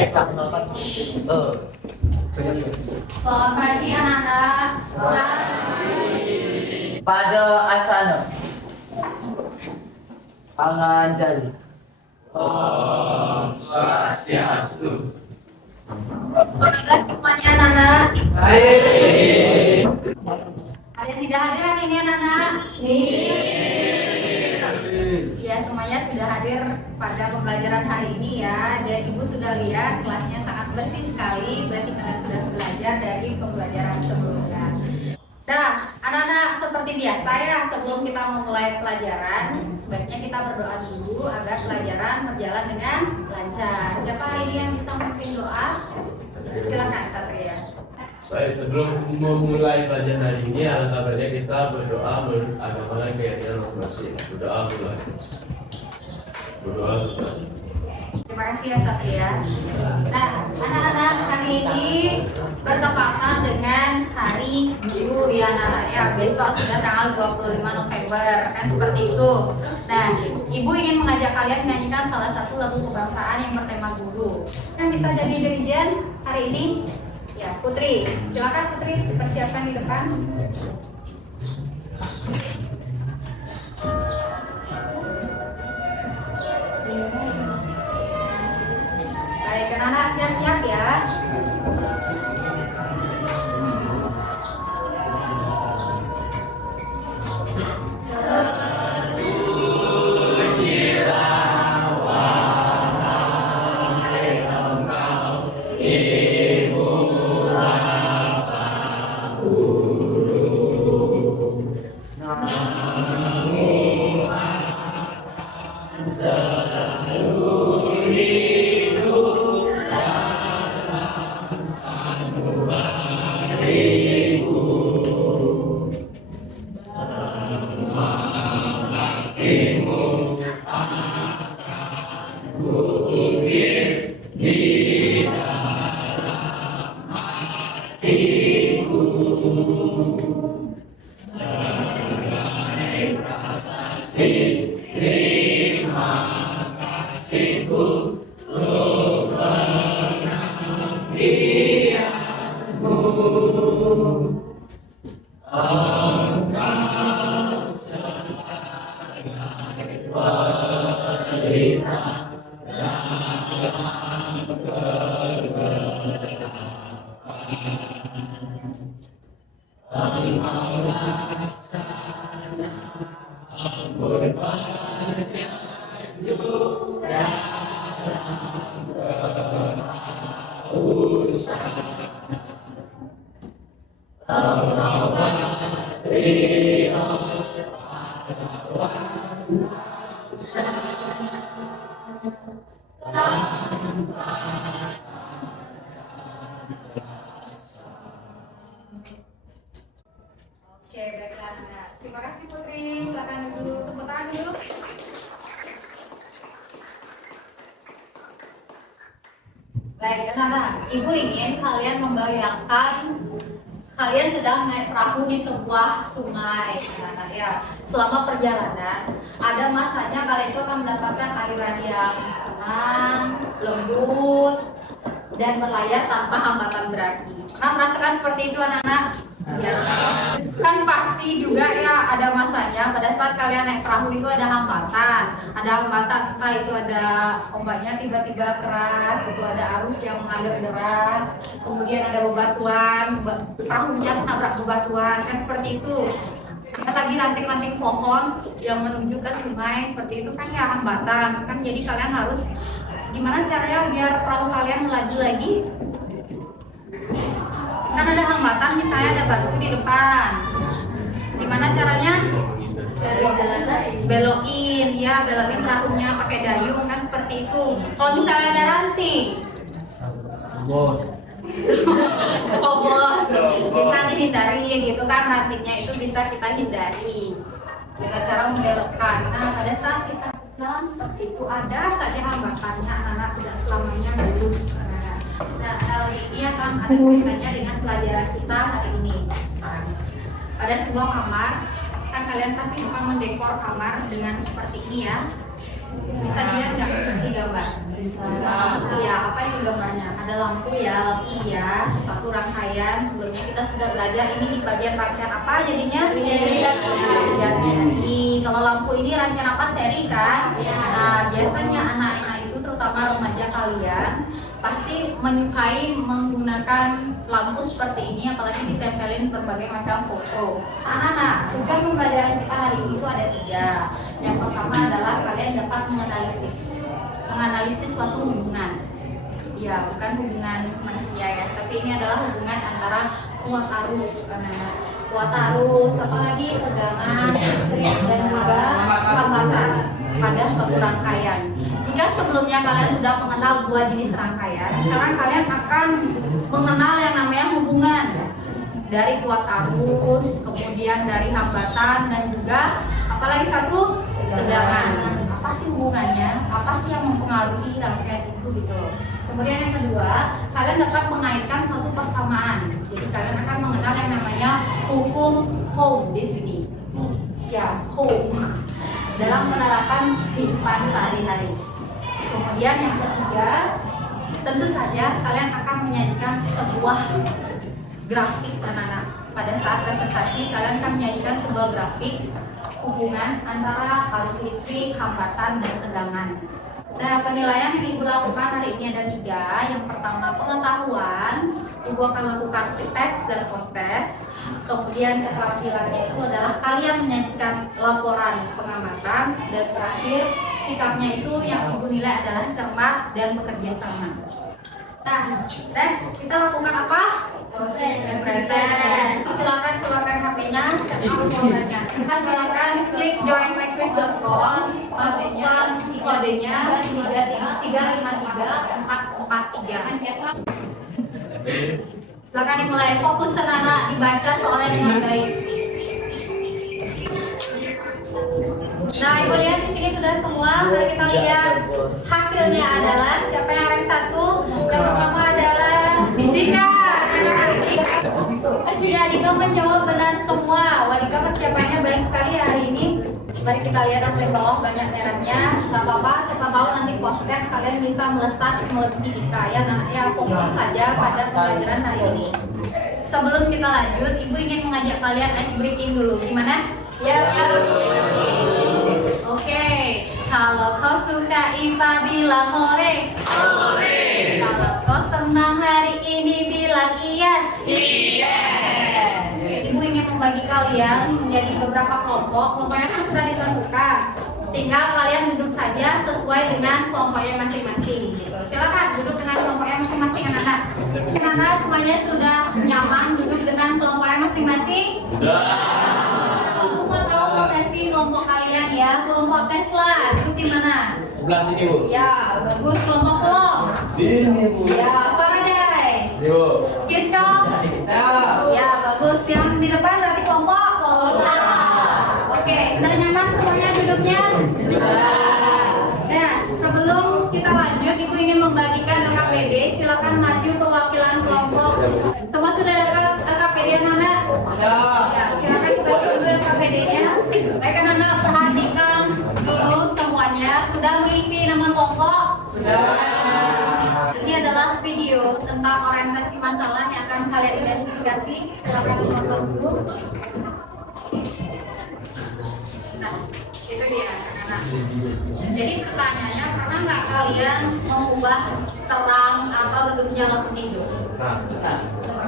Selamat pagi anak-anak. Selamat Pada asana tangan jari. Om Swastiastu. pagi semuanya anak-anak. Baik. Ada yang tidak hadir hari ini anak-anak? Ya, semuanya sudah hadir pada pembelajaran hari ini ya. Dan ibu sudah lihat kelasnya sangat bersih sekali. Berarti kalian sudah belajar dari pembelajaran sebelumnya. Nah, anak-anak, seperti biasa ya, sebelum kita memulai pelajaran, sebaiknya kita berdoa dulu agar pelajaran berjalan dengan lancar. Siapa hari ini yang bisa memimpin doa? Silakan Satria. Baik, sebelum memulai pelajaran hari ini, alangkah baiknya kita berdoa menurut agama dan keyakinan masing-masing. Berdoa mulai. Berdoa susah. Terima kasih ya Satria. Nah, anak-anak, hari ini bertepatan dengan Hari Guru ya anak-anak ya. Besok sudah tanggal 25 November, kan seperti itu. Nah, ibu ingin mengajak kalian menyanyikan salah satu lagu kebangsaan yang bertema guru. Kan bisa jadi dirijen hari ini? Ya, Putri. Silakan Putri, dipersiapkan di depan. Baik, anak-anak siap-siap ya. Oke, baiklah. Nah, terima kasih Putri. Silakan dulu, tepuk tangan dulu. Baik, anak-anak, ibu ingin kalian membayangkan kalian sedang naik perahu di sebuah sungai, anak-anak ya. Selama perjalanan, ada masanya kalian itu akan mendapatkan aliran yang tenang, lembut, dan berlayar tanpa hambatan berarti. Pernah merasakan seperti itu anak-anak? Ya, kan pasti juga ya ada masanya pada saat kalian naik perahu itu ada hambatan, entah itu ada ombaknya tiba-tiba keras, itu ada arus yang mengalir deras, kemudian ada bebatuan, perahunya nabrak bebatuan, kan seperti itu. Ada lagi ranting-ranting pohon yang menuju ke sungai, seperti itu kan ya hambatan, kan jadi kalian harus gimana caranya biar perahu kalian melaju lagi? Kan ada hambatan, misalnya ada batu di depan. Gimana caranya? Dari jalan lain. Belokin perahunya pakai dayung kan seperti itu. Kalau misalnya ada ranting, Bos. bos, bisa dihindari gitu kan, rantingnya itu bisa kita hindari dengan cara membelokkan. Nah, pada saat kita jalan seperti itu ada saja hambatannya, anak-anak tidak selamanya mulus. Nah, hal ini akan ada kaitannya dengan pelajaran kita hari ini. Pada sebuah kamar, kan kalian pasti akan mendekor kamar dengan seperti ini ya. Bisa dilihat nggak di gambar? Ya, apa ini gambarnya? Ada lampu ya, lampu hias, satu rangkaian. Sebelumnya kita sudah belajar ini di bagian rangkaian apa jadinya? Seri dan ya, seri. Kalau lampu ini rangkaian apa? Seri kan? Nah, biasanya anak-anak itu terutama remaja kalian pasti menyukai menggunakan lampu seperti ini, apalagi ditempelin berbagai macam foto. Anak-anak, tugas pembelajaran kita hari ini itu ada 3. Yang pertama adalah kalian dapat menganalisis suatu hubungan. Ya, bukan hubungan manusia ya, tapi ini adalah hubungan antara kuat arus, kuat arus, apalagi tegangan, listrik dan juga hambatan pada suatu rangkaian. Jika sebelumnya kalian sudah mengenal 2 jenis rangkaian, sekarang kalian akan mengenal yang namanya hubungan dari kuat arus, kemudian dari hambatan dan juga apalagi satu tegangan. Apa sih hubungannya? Apa sih yang mempengaruhi rangkaian itu gitu. Kemudian yang kedua, kalian dapat mengaitkan suatu persamaan. Jadi kalian akan mengenal yang namanya hukum Ohm di sini. Ya, Ohm dalam menerapkan kehidupan sehari-hari. Kemudian yang ketiga, tentu saja kalian akan menyajikan sebuah grafik anak-anak. Pada saat presentasi kalian akan menyajikan sebuah grafik hubungan antara arus listrik, hambatan, dan tegangan. Nah, penilaian yang Ibu lakukan hari ini ada 3. Yang pertama, pengetahuan. Ibu akan lakukan tes dan post-tes. Kemudian keterampilannya itu adalah kalian menyajikan laporan pengamatan. Dan terakhir, sikapnya itu yang Ibu nilai adalah cermat dan bekerja sama. Nah, next kita lakukan apa? Pretest. Silakan keluarkan HP-nya, set up foldernya. Silakan klik joinmyquiz.com, masukkan kodenya 353 443. Silakan dimulai, fokus anak-anak, dibaca soalnya dengan baik. Nah, Ibu lihat di sini sudah semua. Mari kita lihat hasilnya adalah siapa yang rank 1? Yang pertama adalah Dika. Ya, Dika menjawab benar semua. Wah, Dika persiapannya baik sekali hari ini. Mari kita lihat hasil bawah banyak merahnya. Gak apa-apa, siapa tahu nanti post-test kalian bisa melesat melebihi Dika. Ya, nah, ya fokus saja pada pelajaran hari ini. Sebelum kita lanjut, Ibu ingin mengajak kalian ice breaking dulu. Gimana? Ya. Oke, kalau kau suka IPA bilang hore. Hore. Kalau kau senang hari ini bilang yes. Yes. Ibu ingin membagi kalian menjadi beberapa kelompok. Kelompoknya kan sudah ditentukan. Tinggal kalian duduk saja sesuai dengan kelompoknya masing-masing. Silakan duduk dengan kelompoknya masing-masing anak-anak. Anak-anak semuanya sudah nyaman duduk dengan kelompoknya masing-masing? Semua tahu lokasi kelompok kalian ya, kelompok Tesla, duduk di mana? Sebelah sini, Bu. Ya, bagus. Kelompok lo? Sini, Bu. Ya, Faraday. Sini, Bu. Kirchhoff? Ya, bagus. Yang di depan berarti kelompok Volta. Oke, sudah nyaman semuanya duduknya? Nah, sebelum kita lanjut, Ibu ingin membagikan LKPD. Silakan maju perwakilan kelompok. Semua sudah dapat LKPD anak-anak? Ya, silakan dibagi dulu LKPD-nya. Baik anak-anak, perhatikan dulu semuanya. Sudah mengisi nama kelompok? Sudah. Ini adalah video tentang orientasi masalah yang akan kalian identifikasi. Silakan ditonton dulu. Nah, itu dia anak-anak. Jadi pertanyaannya, pernah nggak kalian mengubah terang atau redupnya lampu tidur?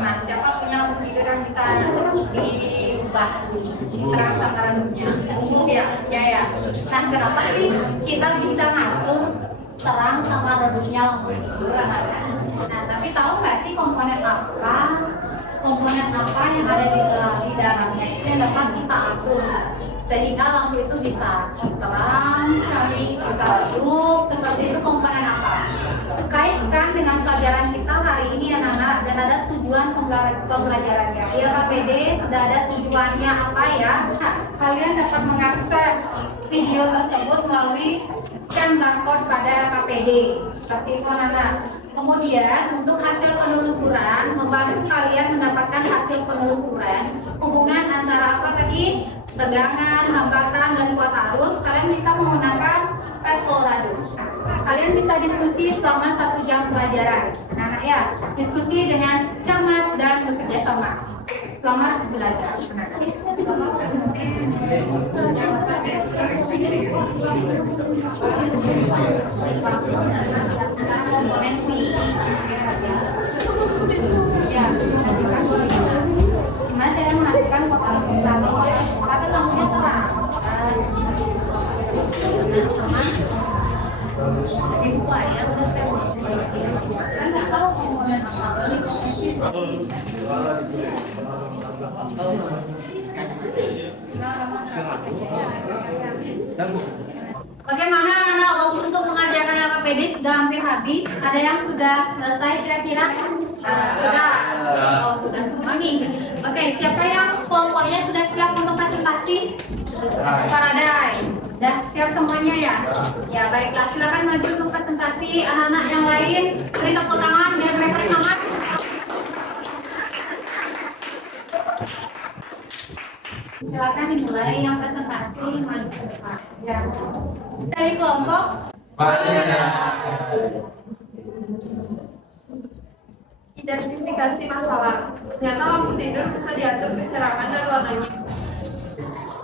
Nah, siapa punya lampu tidur yang bisa diubah terang sama redupnya? Umum ya? Ya. Nah, kenapa sih kita bisa ngatur terang sama redupnya lampu tidur anak-anak? Nah, tapi tahu nggak sih komponen apa yang ada di dalamnya itu yang dapat kita atur sehingga lampu itu bisa terang sekali, bisa redup, seperti itu komponen apa? Kaitkan dengan pelajaran kita hari ini anak-anak, dan ada tujuan pembelajarannya. Di LKPD sudah ada tujuannya apa ya? Nah, kalian dapat mengakses video tersebut melalui scan barcode pada LKPD. Seperti itu anak-anak. Kemudian untuk hasil penelusuran, membantu kalian mendapatkan hasil penelusuran hubungan antara apa tadi? Tegangan, hambatan, dan kuat arus. Kalian bisa menggunakan pet Colorado. Kalian kalian bisa diskusi selama 1 jam pelajaran. Anak-anak ya, diskusi dengan cermat dan bekerja sama. Selamat belajar. Gimana saya menghasilkan kotak bersama? Karena lampunya terang. Sama. Itu aja udah saya kan nggak tahu komponen apa. Bagaimana anak-anak waktu untuk mengajarkan LKPD sudah hampir habis? Ada yang sudah selesai kira-kira? Sudah. Oh, sudah semua nih. Oke, siapa yang kelompoknya sudah siap untuk presentasi? Paradai. Sudah siap semuanya ya? Ya, baiklah. Silakan maju untuk presentasi. Anak-anak yang lain beri tepuk tangan biar mereka semangat. Silakan dimulai yang presentasi maju ke depan. Ya. Dari kelompok identifikasi masalah. Ternyata lampu tidur bisa diatur kecerahan dan warnanya.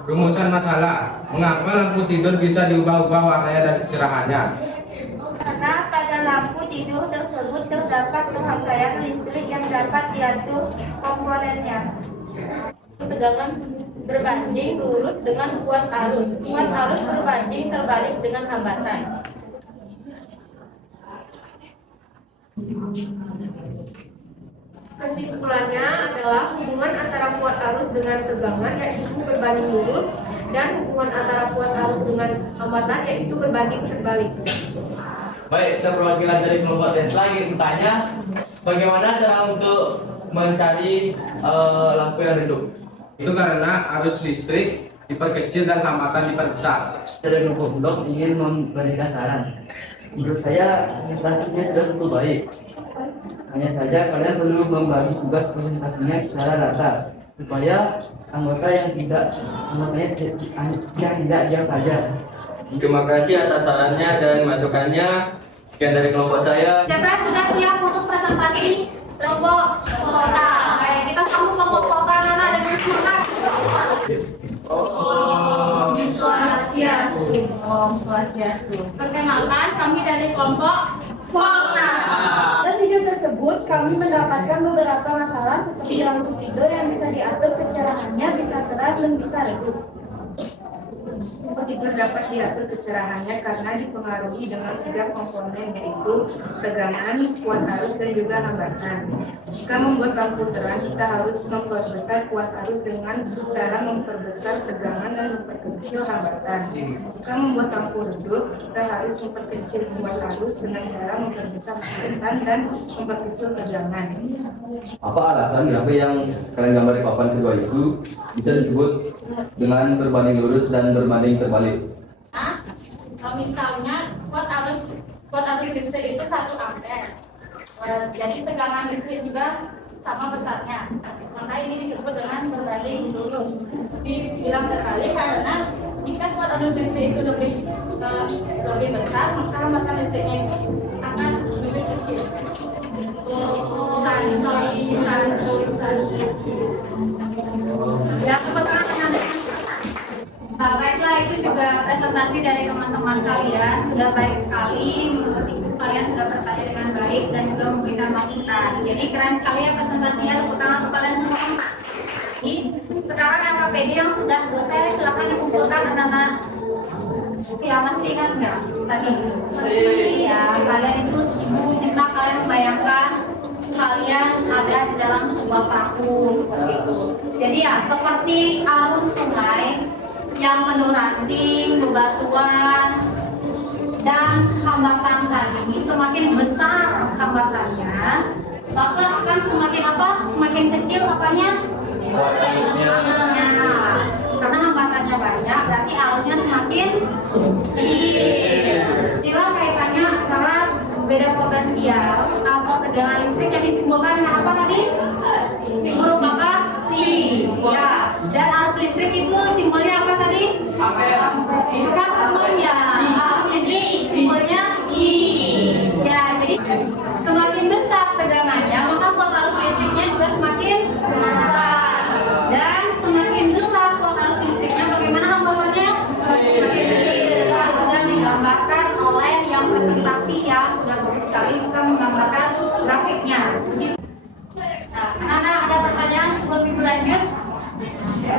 Rumusan masalah. Mengapa lampu tidur bisa diubah-ubah warnanya dan kecerahannya? Karena pada lampu tidur tersebut terdapat pemakaian listrik yang dapat diatur komponennya. Tegangan berbanding lurus dengan kuat arus. Kuat arus berbanding terbalik dengan hambatan. Kesimpulannya adalah hubungan antara kuat arus dengan tegangan yaitu berbanding lurus dan hubungan antara kuat arus dengan hambatan yaitu berbanding terbalik. Baik, saya perwakilan dari kelompok Tesla ingin bertanya, bagaimana cara untuk mencari lampu yang redup? Itu karena arus listrik diperkecil dan hambatan diperbesar. Dari kelompok blok ingin memberikan saran. Menurut saya presentasinya sudah cukup baik. Hanya saja kalian perlu membagi tugas presentasinya secara rata supaya anggotanya tidak diam saja. Terima kasih atas sarannya dan masukannya. Sekian dari kelompok saya. Siapa yang sudah siap untuk presentasi? Kelompok kota. Baik, kita sambung kelompok kota anak dan semangat. Om Swastiastu. Om Swastiastu. Perkenalkan, kami dari kelompok kota. Dalam video tersebut kami mendapatkan beberapa masalah seperti lampu tidur yang bisa diatur kecerahannya, bisa terang dan bisa redup. Lampu tidur dapat diatur kecerahannya karena dipengaruhi dengan 3 komponen yaitu tegangan, kuat arus, dan juga hambatan. Jika membuat lampu terang, kita harus memperbesar kuat arus dengan cara memperbesar tegangan dan memperkecil hambatan. Jika membuat lampu redup, kita harus memperkecil kuat arus dengan cara memperbesar hambatan dan memperkecil tegangan. Apa alasan kenapa yang kalian gambar di papan kedua itu bisa disebut dengan berbanding lurus dan berbanding terbalik? Misalnya kuat arus listrik itu 1 ampere. Jadi tegangan listrik juga sama besarnya. Maka ini disebut dengan berbanding lurus. Dibilang terbalik karena jika kuat arus listrik itu lebih besar, maka hambatan listriknya itu akan lebih kecil. Ya, kebetulan. Baiklah, itu juga presentasi dari teman-teman kalian. Sudah baik sekali, menurut kalian sudah bertanya dengan baik dan juga memberikan masukan. Jadi keren sekali ya presentasinya, tepuk tangan untuk kalian semua. Sekarang LKPD yang sudah selesai, silakan dikumpulkan anak-anak. Ya, masih ingat nggak tadi? Ya, kalian itu ibu minta kalian membayangkan kalian ada di dalam sebuah perahu seperti itu. Jadi ya, seperti arus sungai yang penuh ranting, bebatuan, dan hambatan tadi. Semakin besar hambatannya, maka akan semakin apa? Semakin kecil apanya? Arusnya. Karena hambatannya banyak, berarti arusnya semakin kecil. Inilah kaitannya antara beda potensial atau tegangan listrik yang disimbolkan dengan apa tadi? Huruf apa? V. Ya. Dan arus listrik itu simbolnya apa tadi? Itu kan simbolnya. Arus listrik simbolnya I. yang presentasi yang sudah bagus sekali bisa menggambarkan grafiknya. Nah, anak-anak ada pertanyaan sebelum ibu lanjut? Ya,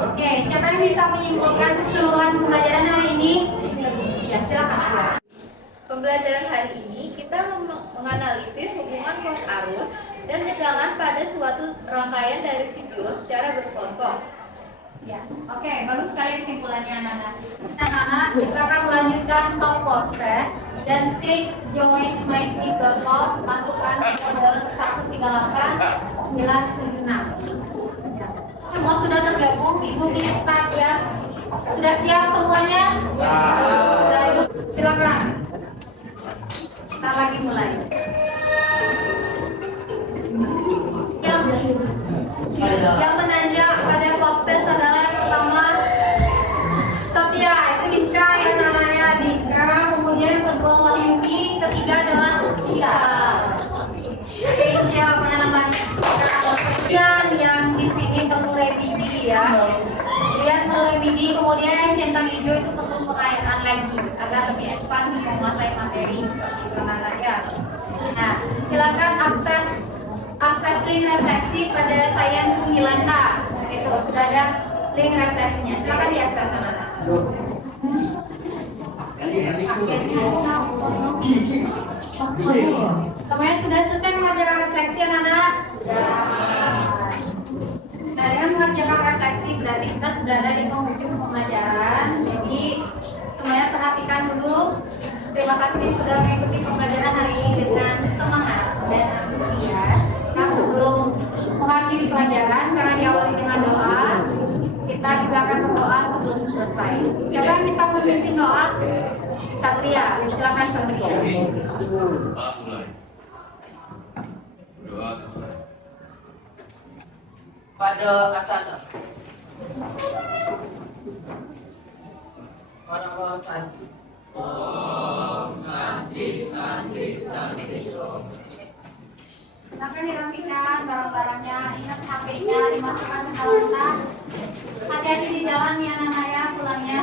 oke, siapa yang bisa menyimpulkan keseluruhan pembelajaran hari ini? Ya, silakan. Pembelajaran hari ini kita menganalisis hubungan pohon arus dan tegangan pada suatu rangkaian dari video secara berkelompok. Ya, oke, bagus sekali kesimpulannya anak-anak. Anak-anak, kita akan melanjutkan top post test dan cek join mypeak.com, masukkan kode 138976. Semua sudah tergabung, ibu di start ya. Sudah siap semuanya? Sudah, yuk, silakan. Kita lagi mulai. Yang menanjak pada post test adalah yang pertama Sophia, itu Dika ya namanya Dika, kemudian yang kedua Wahyudi, ketiga adalah Syia. Oke, Syia mana namanya? Kemudian yang di sini perlu revisi ya. Kemudian perlu revisi, kemudian yang centang hijau itu perlu pengayaan lagi agar lebih ekspansif menguasai materi seperti itu anak ya. Nah, silakan akses link refleksi pada sains 9H. Itu sudah ada link refleksinya. Silakan diakses anak-anak. Semuanya sudah selesai mengerjakan refleksi anak-anak? Nah, dengan mengerjakan refleksi berarti kita sudah ada di penghujung pembelajaran. Jadi semuanya perhatikan dulu. Terima kasih sudah mengikuti pembelajaran hari ini dengan semangat dan antusias. Nah, sebelum mengakhiri pelajaran, karena diawali dengan doa, kita juga akan berdoa sebelum selesai. Siapa yang bisa memimpin doa? Satria, silakan Satria. Mulai. Berdoa selesai. Pada asana. Pada santi. Silakan dirapikan barang-barangnya, ingat HP-nya dimasukkan ke dalam tas. Hati-hati di jalan ya anak-anak ya pulangnya.